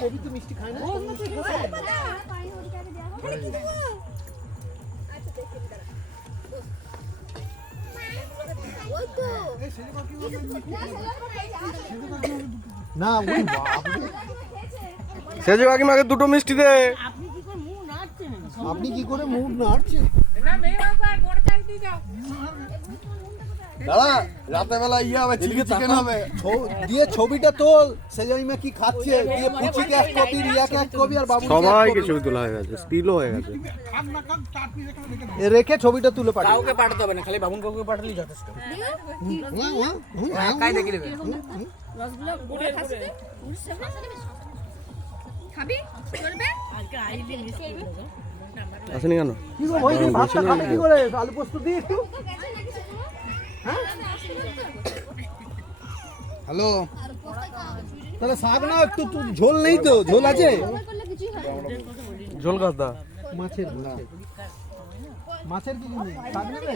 কবি তো মিষ্টি খায় না। না ওই সেজো কাকিমাকে দুটো মিষ্টি দে। আপনি কি করে মুখ নাড়ছেন? দাদা রাতে বেলা হবে চিলি চিকেন হবে। দিয়ে ছবিটা তোল, সেজাইমা কি খাচ্ছে, দিয়ে পুচিকে এক কপি, রিয়াকে এক কপি, আর বাবু সবাইকে ছবি তোলা হয়ে গেছে, স্টিলও হয়ে গেছে। রেখে ছবিটা তুলে পাঠাও। কাউকে পাঠাতে হবে না, খালি বাবুন কাকুকে পাঠালেই যথেষ্ট। একাই দেখে নেবে। রসগোল্লা গুড়ে খাসি খাবি চলবে আজকে আইলি মিস করবে আসেনি কেন? কি গো ভাই, ভাতটা খাবে কি করে? আলু পোস্ত দিয়ে একটু। হ্যাঁ হ্যালো, তাহলে শাক না একটু, ঝোল নেই তো? ঝোল আছে? ঝোল গাছ দা মাছের মাছের কি নেই? শাক নেবে?